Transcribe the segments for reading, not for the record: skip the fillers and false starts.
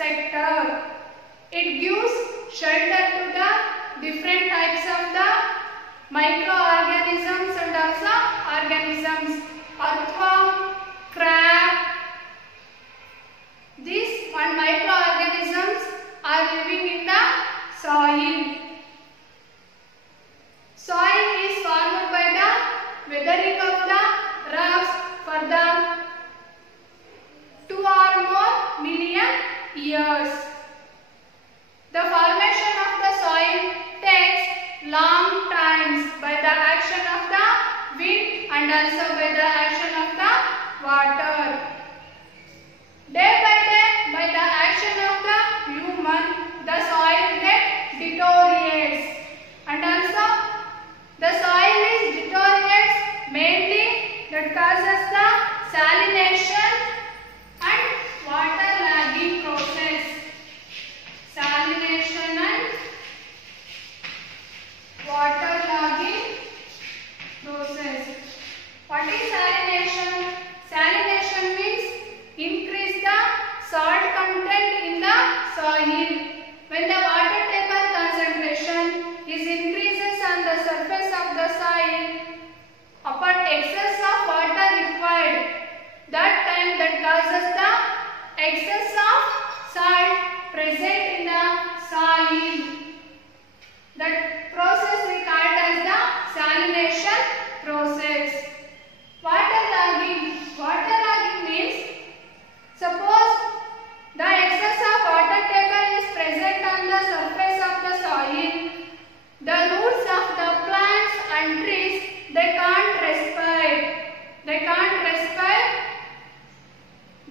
sector. It gives shelter to the different types of the microorganisms and also organisms. Earthworm, crab, these one microorganisms are living in the soil. Soil is formed by the weathering of the rocks for the 2 or more million years. The formation of the soil takes long times by the action of the wind and also by the action of the water. Day by day, by the action of the human, the soil deteriorates, and also the soil is deteriorates mainly that causes the salination and waterlogging process. Salination and waterlogging process. What is salination? Salination means increase the salt content in the soil. When the water vapor concentration is increases on the surface of the soil upon excess of water required, that time that causes the excess of salt present in the soil. That process we call as the salination process. Waterlogging. Waterlogging means suppose the excess of water table is present on the surface of the soil. The roots of the plants and trees, they can't respire. They can't respire.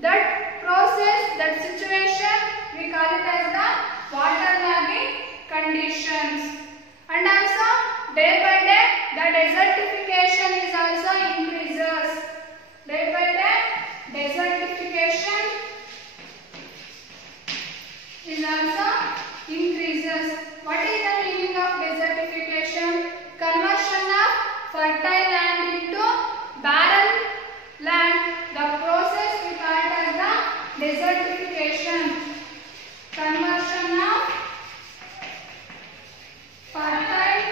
That process, that situation, we call it as the waterlogging conditions. And also, day by day, the desertification is also increases. Day by day, desertification is also increases. What is the meaning of desertification? Conversion of fertile land into barren land. The process we call it as the desertification. Conversion of fertile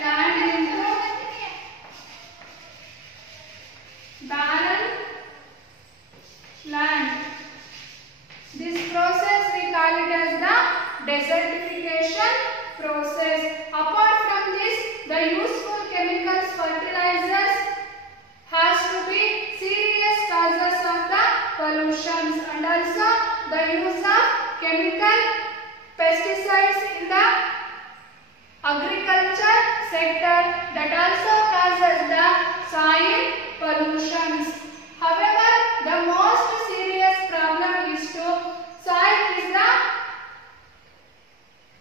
land into barren land. This process we call it as the desertification process. Apart from this, the useful chemicals fertilizers has to be serious causes of the pollutions, and also the use of chemical pesticides in the agriculture sector that also causes the soil pollutions. However, the most serious problem is to soil is the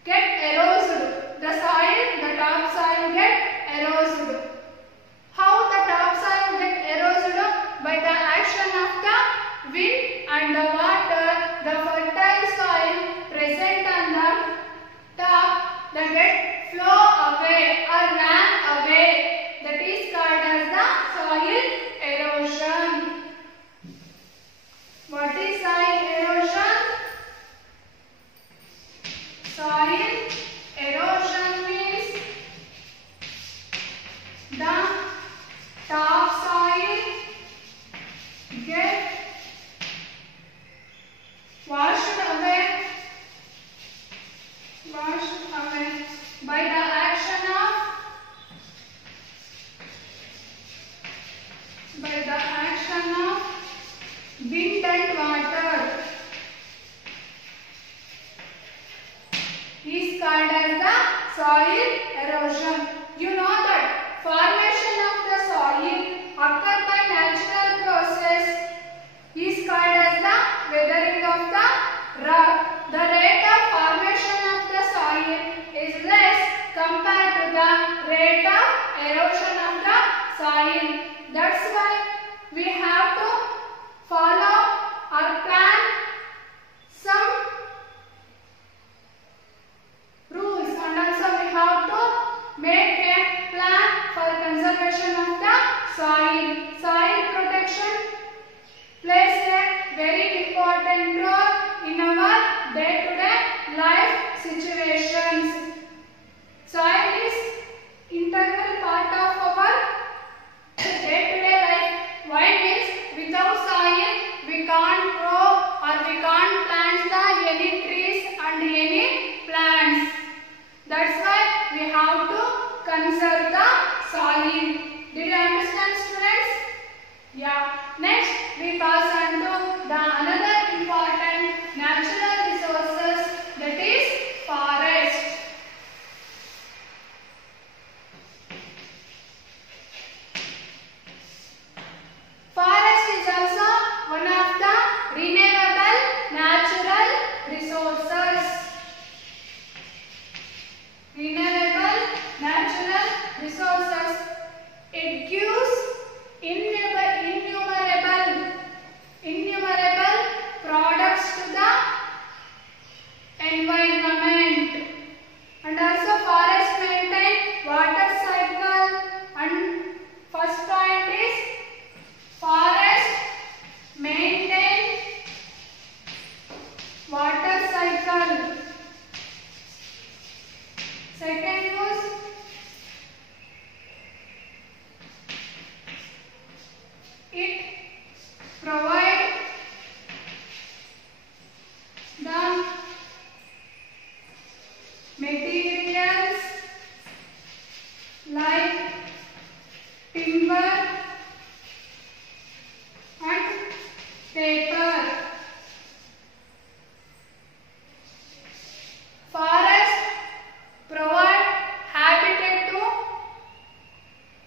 get eroded. The soil, the topsoil get eroded. How the topsoil get eroded? By the action of the wind and the water, the fertile soil present on the top, that get flow away or ran away. That is called as the soil erosion. What is soil erosion? Soil erosion means the topsoil get washed away by the action of wind and water. Is called as the soil erosion. You know that formation of the soil occur by natural process is called as the weathering of the rock. The rate of formation of the soil is less compared to the rate of erosion of the soil. That's why we have to follow or plan some rules, and also we have to make a plan control in our day-to-day life situations. Soil is integral part of our day-to-day life. Why means without soil we can't grow or we can't plant any trees and any plants. That's why we have to conserve the soil. Did you understand, students? Yeah. Next we pass on to the another important natural resources, that is forest. Forest is also one of the renewable natural resources. Renewable natural resources. It gives innumerable products to the environment. And also forest maintain water cycle. And first point is forest maintain water cycle. Second was it provide the materials like timber and paper. Forest provide habitat to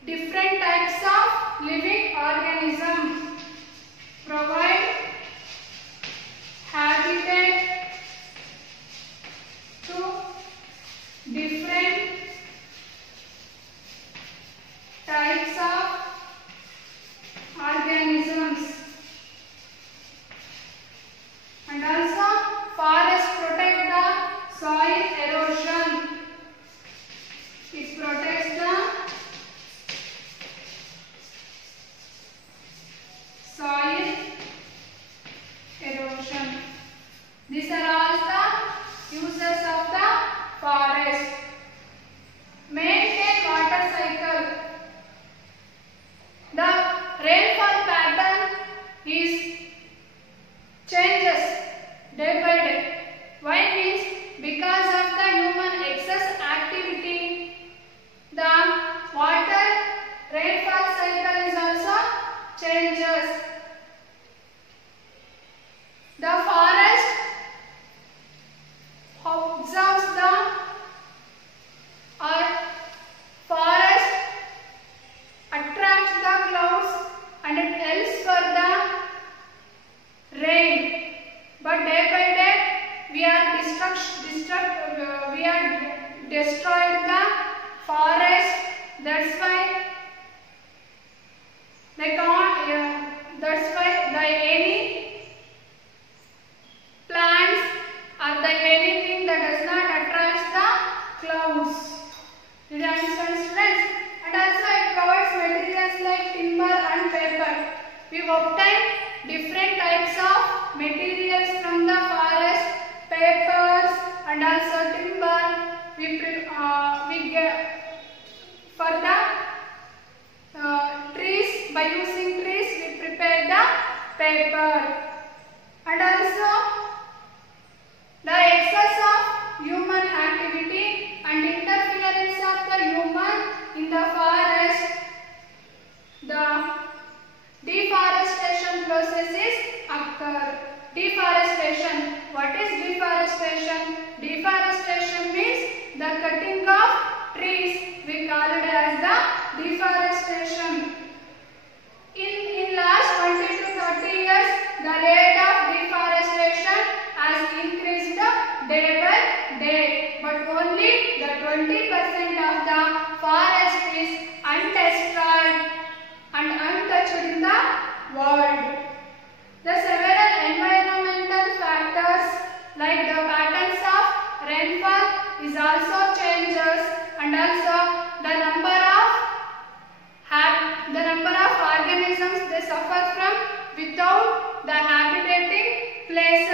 different types of living organisms. Provide habitat to different types of organisms. And also forest protect the soil erosion. It protects the soil erosion. These are all the uses of the forest. Maintain water cycle. The rainfall pattern is changes day by day. Why means because of the human excess activity, the water rainfall cycle is also changes. The forest observes the forest attracts the clouds and it helps for the rain. But day by day we are destroyed the forest. That's why they can't. That's why any plants or anything that does not attract the clouds. Did you understand, students? And also it provides materials like timber and paper. We obtain different types of materials from the forest, papers and also timber. We get for the trees. By using trees we prepare the paper. And also the excess of human activity and interference of the human in the forest, the deforestation processes occur. Deforestation. What is deforestation? Deforestation means the cutting of trees. We call it as the deforestation. In last 20 to 30 years, the rate of deforestation has increased day by day. But only the 20% of the forest is undestroyed and untouched in the world. The several environmental factors like the patterns of rainfall is also changes, and also the number of organisms they suffer from without the habitating places.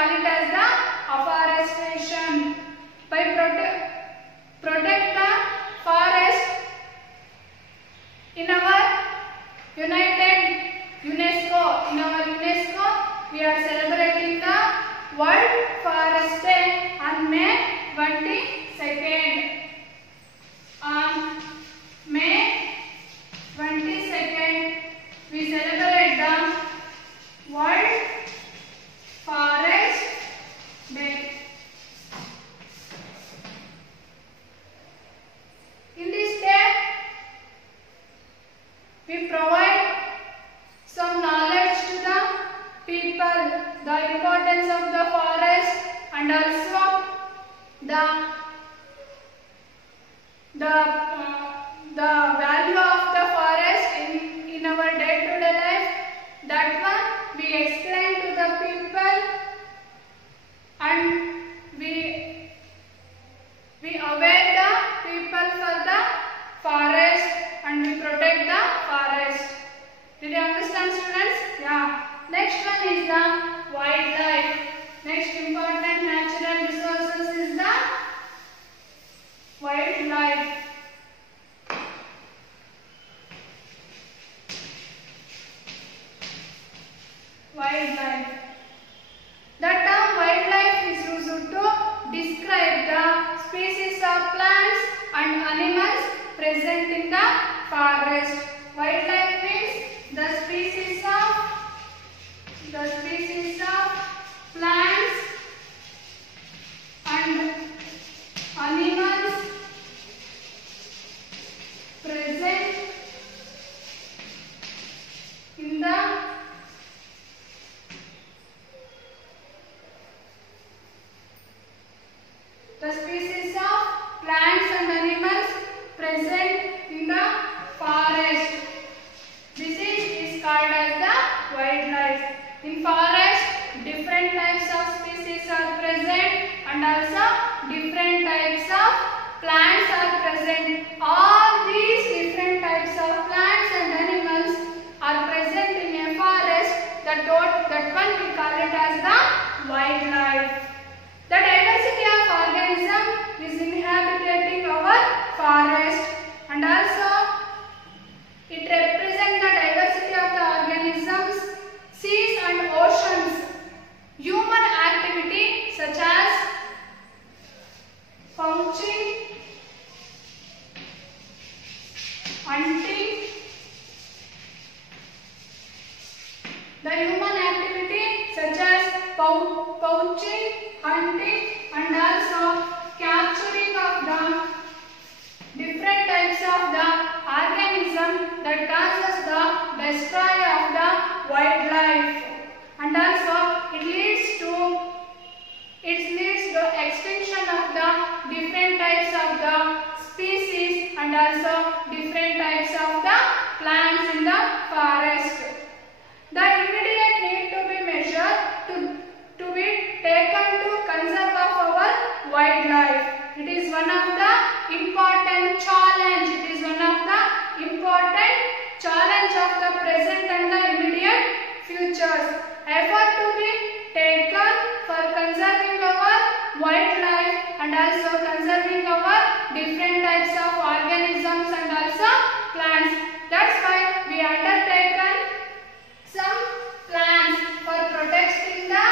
call it as the afforestation. By protect the forest in our UNESCO, we are celebrating the World Forest Day on May 22nd. On May 22nd, we celebrate the World Forest Day. In this day, we provide some knowledge to the people, the importance of the forest, and also the value of the forest in our day-to-day life. That one we explain to the people, and we aware the people for the forest, and we protect the forest. Did you understand, students? Yeah. Next one is the wildlife. Next important natural resources is the wildlife. Wildlife. The term wildlife is used to describe the species of plants and animals present in the forest. Wildlife means the species of plants and animals present in the species of plants and animals present in the forest. This is called as the wildlife. In forest, different types of species are present, and also different types of plants are present. All these different types of plants and animals are present in a forest. That one we call it as the wildlife. The diversity of organism is inhabiting our forest, and also it represents the diversity of the organisms, seas and oceans. Human activity such as poaching, hunting. The human activity such as poaching, hunting, and also capturing of the different types of the organism that causes the destroy of the wildlife, and also it leads to extinction of the different types of the species, and also different types of the plants in the forest. The immediate need to be measured to be taken to conserve of our wildlife. It is one of the important challenge. It is one of the important challenge of the present and the immediate futures. Effort to be taken for conserving our wildlife, and also conserving our different types of organisms and also plants. That's why we undertaken some plans for protecting the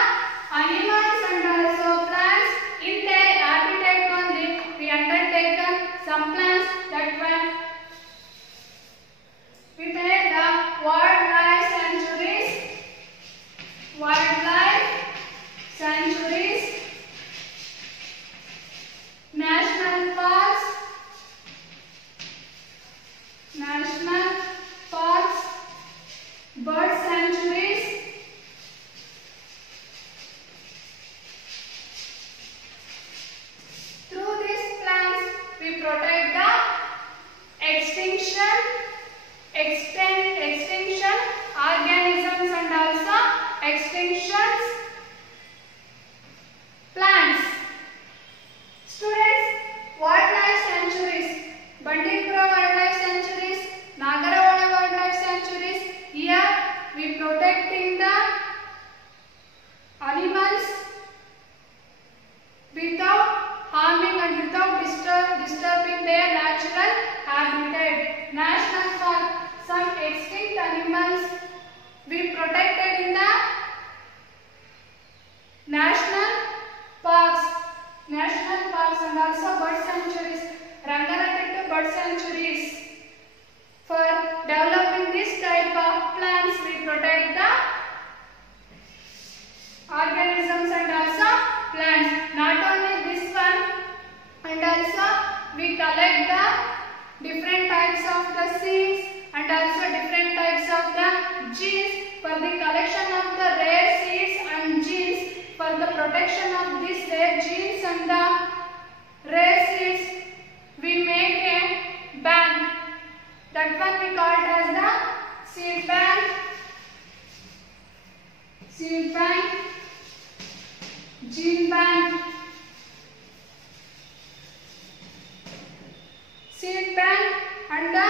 animals and also plants in their habitat only. We undertaken some plans. That when we made the wildlife sanctuaries, national parks, national also we collect the different types of the seeds and also different types of the genes. For the collection of the rare seeds and genes, for the protection of these rare genes and the rare seeds, we make a bank. That one we call it as the seed bank. Seed bank, gene bank. Seed bank and the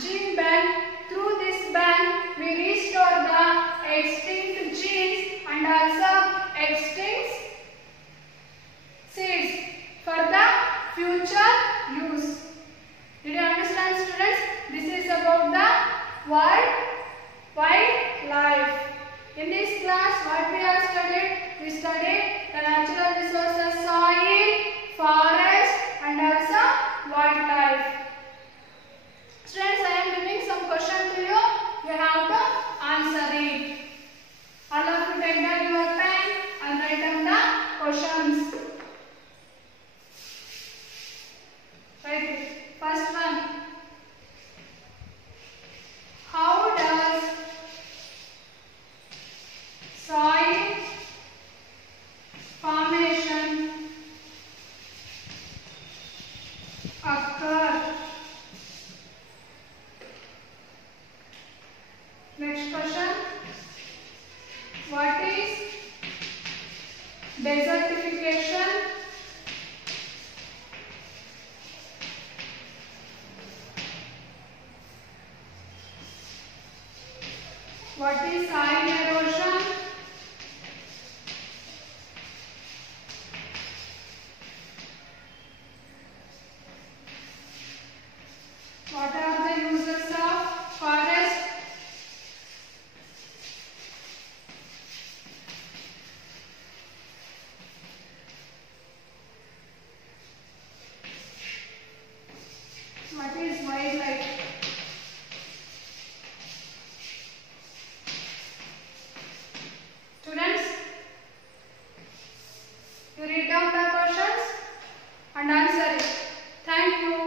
gene bank. Through this bank, we restore the extinct genes and also extinct seeds for the future use. Did you understand, students? This is about the wildlife. In this class, what we have studied? We studied the natural resources, soil, forest, and also wildlife. Students, I am giving some question to you. You have to answer it. All of you take down your pen and write down the questions. Write it. First one. How does soil formation occur? Next question. What is desertification? What is soil erosion? What are the uses of forest? What is wildlife? Students, you read down the questions and answer it. Thank you.